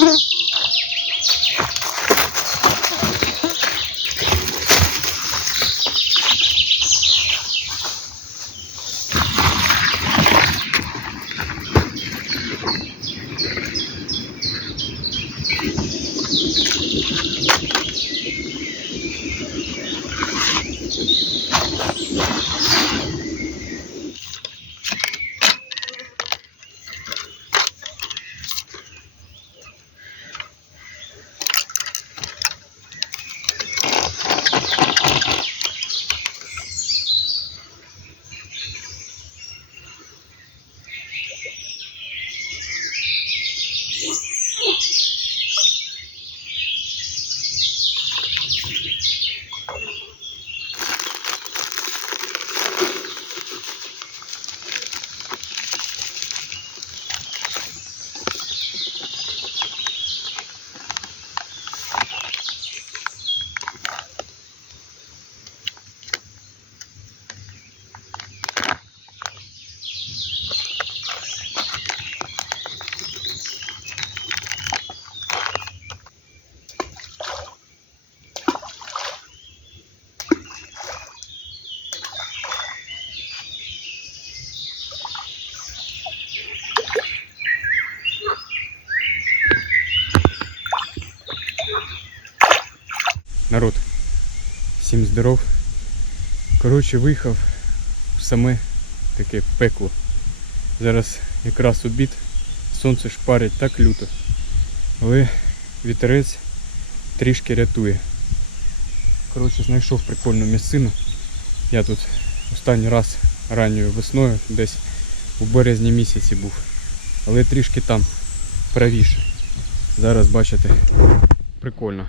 Mm-hmm. всім здоров. Коротше, виїхав в саме таке пекло. Зараз якраз обід, сонце шпарить так люто. Але вітерець трішки рятує. Коротше, знайшов прикольну місцину. Я тут останній раз ранньою весною, десь у березні місяці був. Але трішки там правіше. Зараз бачите, прикольно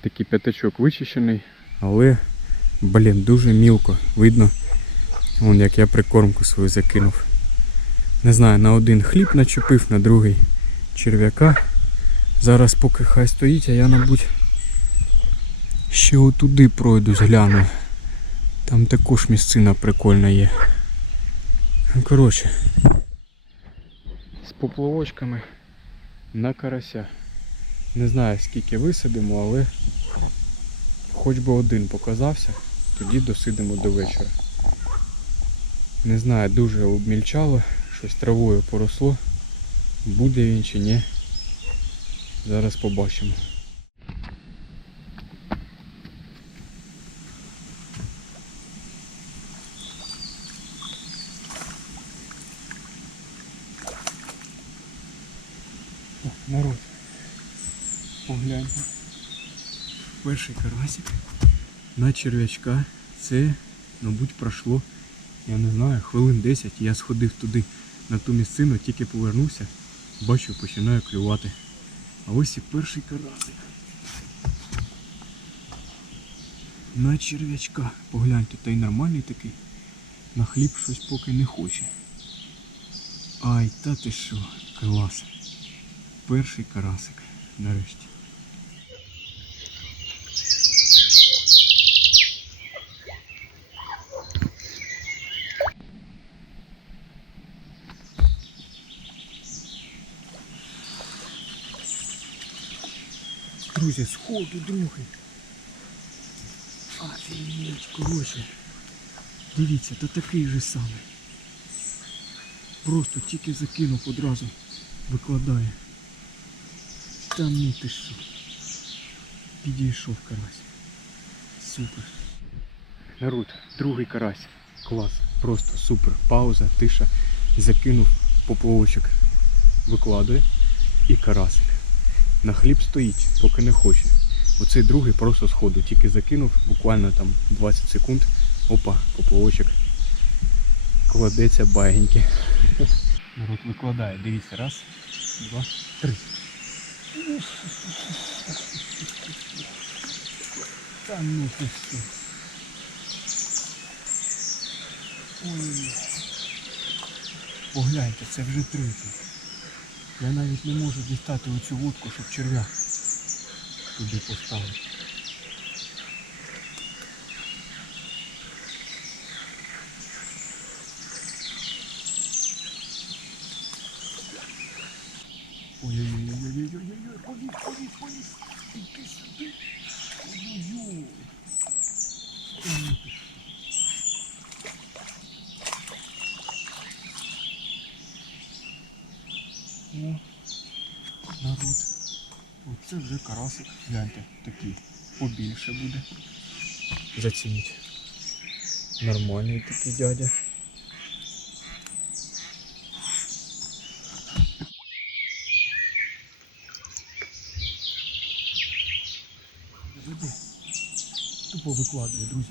такий п'ятачок вичищений, але, блін, дуже мілко. Видно, вон як я прикормку свою закинув. Не знаю, на один хліб начепив, на другий черв'яка. Зараз поки хай стоїть, а я, мабуть, ще отуди пройду, згляну. Там також місцина прикольна є. Ну, Коротше, з поплавочками на карася. Не знаю скільки висадимо, але хоч би один показався, тоді досидимо до вечора. Не знаю, дуже обмільчало, щось травою поросло. Буде він чи ні. Зараз побачимо. Народ. Погляньте. Перший карасик на черв'ячка. Це, мабуть, пройшло, я не знаю, хвилин 10. Я сходив туди на ту місцину, тільки повернувся, бачу, починаю клювати. А ось і перший карасик. На черв'ячка. Погляньте, та й нормальний такий. На хліб щось поки не хоче. Ай, та ти що, клас. Перший карасик. Нарешті. Друзі, сходу другий. Офігеть, коротше. Дивіться, то такий же самий. Просто тільки закинув одразу. Викладає. Та ну ти що. Підійшов карась. Супер. Народ, другий карась. Клас. Просто супер. Пауза, тиша. Закинув поплавочок. Викладує. І карасик. На хліб стоїть, поки не хоче. Оцей другий просто сходу. Тільки закинув, буквально там 20 секунд. Опа, поплавочок. Кладеться багенький. Народ викладає. Дивіться. Раз, два, три. Та ну ти що. Ой. Погляньте, це вже третій. Я навіть не можу дістати оцю вудку, щоб черв'я туди поставити. Ой-ой-ой, повісь, повісь, повісь. Іди сюди. Ой-ой-ой. Ой, ти що. О, народ. Оце вже карасик. Гляньте, такий побільше буде. Зацініть. Нормальний такий дядя. Тупо викладує, друзі.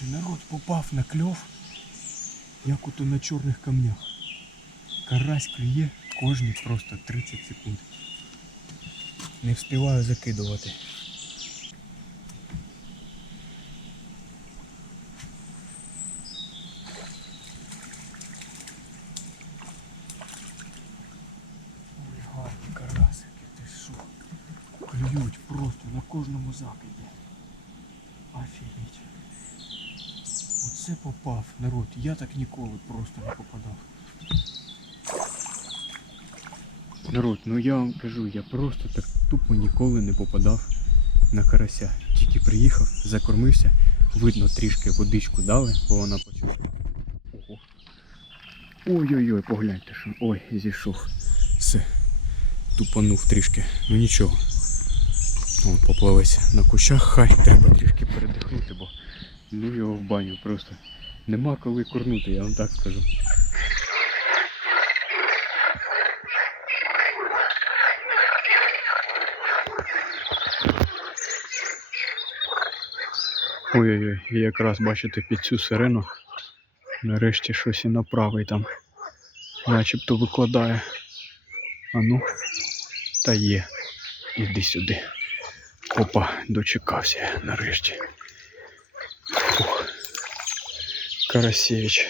Коротше, народ попав на кльов, як ото на чорних камнях. Карась клює кожні просто 30 секунд. Не встигаю закидувати. Ой, гарні карасики, ти що? Клюють просто на кожному закиді. Офігеть. Оце попав, народ. Я так ніколи просто не попадав. Народ, ну я вам кажу, я просто так тупо ніколи не попадав на карася. Тільки приїхав, закормився, видно трішки водичку дали, бо вона почала. Ого. Ой-ой-ой, погляньте, що. Ой, зійшов. Все. Тупанув трішки. Ну нічого. Вон поплаветься на кущах, хай треба трішки передихнути, бо ну його в баню просто. Нема коли курнути, я вам так скажу. Ой-ой-ой, якраз бачите під цю сирену. Нарешті щось і на правий там. Начебто викладає. А ну, та є. Іди сюди. Опа, дочекався нарешті. Фух. Карасевич.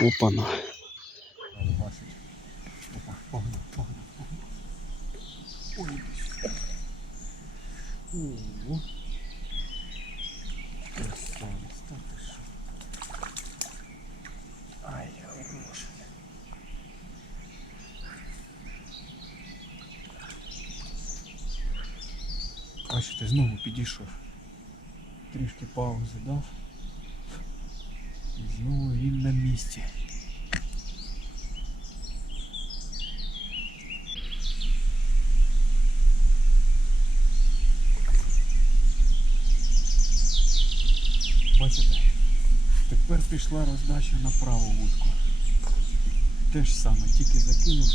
Опана. Опа, погнав, погнав, погнав. Ой, іди сюди. О, красавець, та ти що? Ай, хороший. Бачите, знову підійшов. Трішки паузи дав. І знову він на місці. Бачите, тепер пішла роздача на праву вудку. Те ж саме, тільки закинув,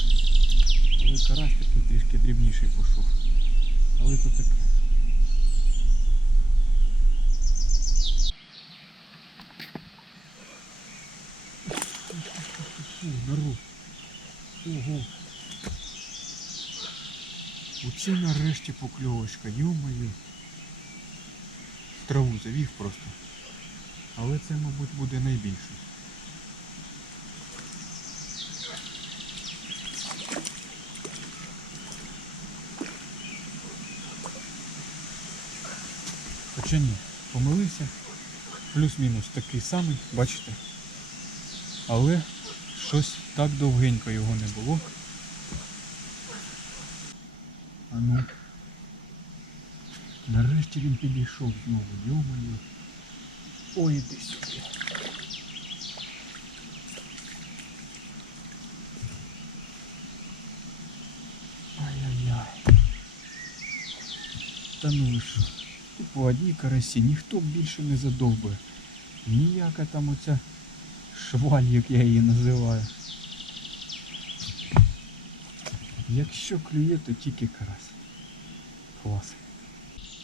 але карась такий трішки дрібніший пішов. Але то таке. Фу, народ. Ого. Оце нарешті покльовочка, йо-моє. Траву завів просто. Але це, мабуть, буде найбільше. Хоча ні, помилився. Плюс-мінус такий самий, бачите. Але щось так довгенько його не було. А ну. Нарешті він підійшов знову, йо-моє. Ой, іди сюди. Ай-яй-яй. Та ну ви що? Тупо одні карасі, ніхто більше не задовбує. Ніяка там оця шваль, як я її називаю. Якщо клює, то тільки карась. Клас.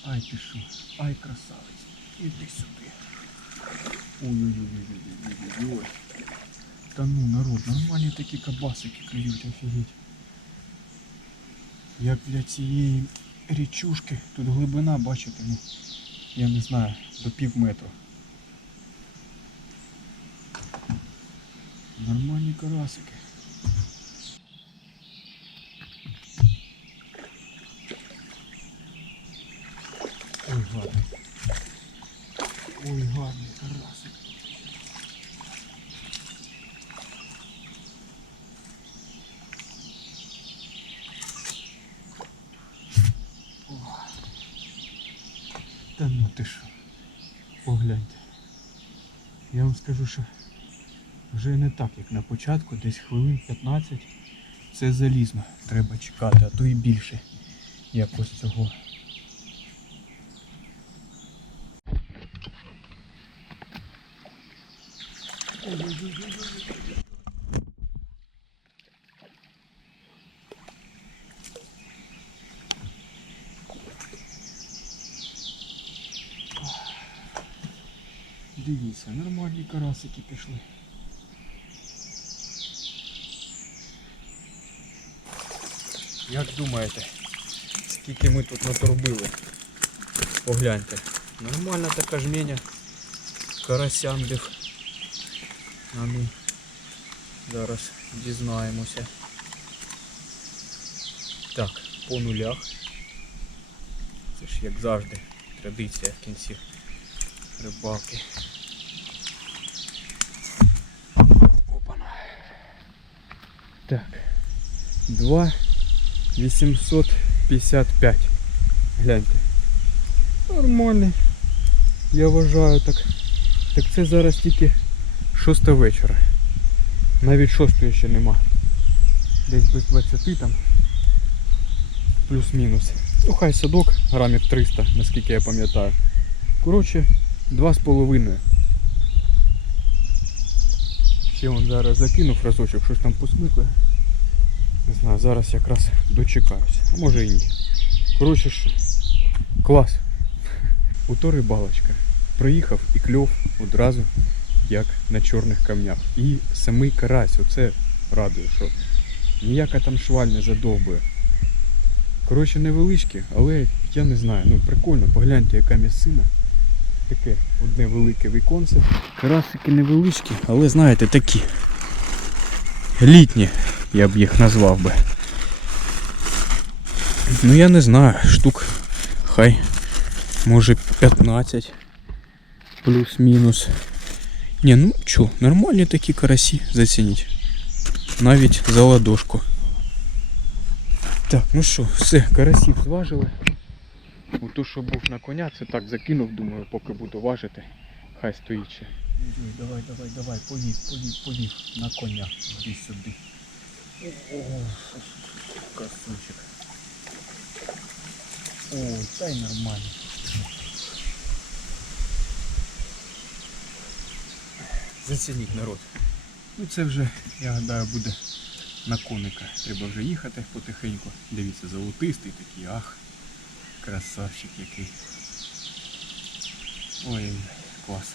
Ай що, ай красавець. Іди сюди. Ой-ой-ой-ой-ой-ой-ой. Та ну народ, нормальні такі кабасики клюють, офігеть. Як для цієї річушки, тут глибина, бачите, ну, я не знаю, до пів метра. Нормальні карасики. Ой, гарний. Ой, гарний карасик. О. Та ну ти що, погляньте. Я вам скажу, що вже не так, як на початку, десь хвилин 15 це залізно. Треба чекати, а то і більше. Якось цього. Дивіться, нормальні карасики пішли. Як думаєте, скільки ми тут наторбили? Погляньте. Нормальна така жменя карасямбів. А ну, зараз дізнаємося. Так, по нулях. Це ж як завжди традиція в кінці рибалки. Опана. Так. 2 855. Гляньте. Нормальний. Я вважаю так. Так це зараз тільки 6 вечора. Навіть 6 ще нема. Десь без 20 там. Плюс-мінус. Ну хай садок грамів 300, наскільки я пам'ятаю. Коротше, 2,5. Ще он зараз закинув разочок, щось там посмикує. Не знаю, зараз якраз дочекаюся. А може і ні. Коротше, що, клас. Ото рибалочка. Приїхав і кльов одразу, як на чорних камнях. І самий карась, оце радує, що ніяка там шваль не задовбує. Коротше, невеличкі, але я не знаю, ну прикольно, погляньте, яка місцина. Таке одне велике віконце. Карасики невеличкі, але знаєте, такі. Літні, я б їх назвав би. Ну я не знаю, штук хай може 15 плюс-мінус. Ні, ну чо, нормальні такі карасі зацініть. Навіть за ладошку. Так, ну що, все, карасів зважили. Ту, що був на коня, це так закинув, думаю, поки буду важити. Хай стоїть ще. Давай, давай, давай, повів, повів, повів на коня. Іди сюди. О, красунчик. О, цей нормально. Зацініть народ. Ну це вже, я гадаю, буде на коника. Треба вже їхати потихеньку. Дивіться, золотистий такий, ах. Красавчик який. Ой, клас.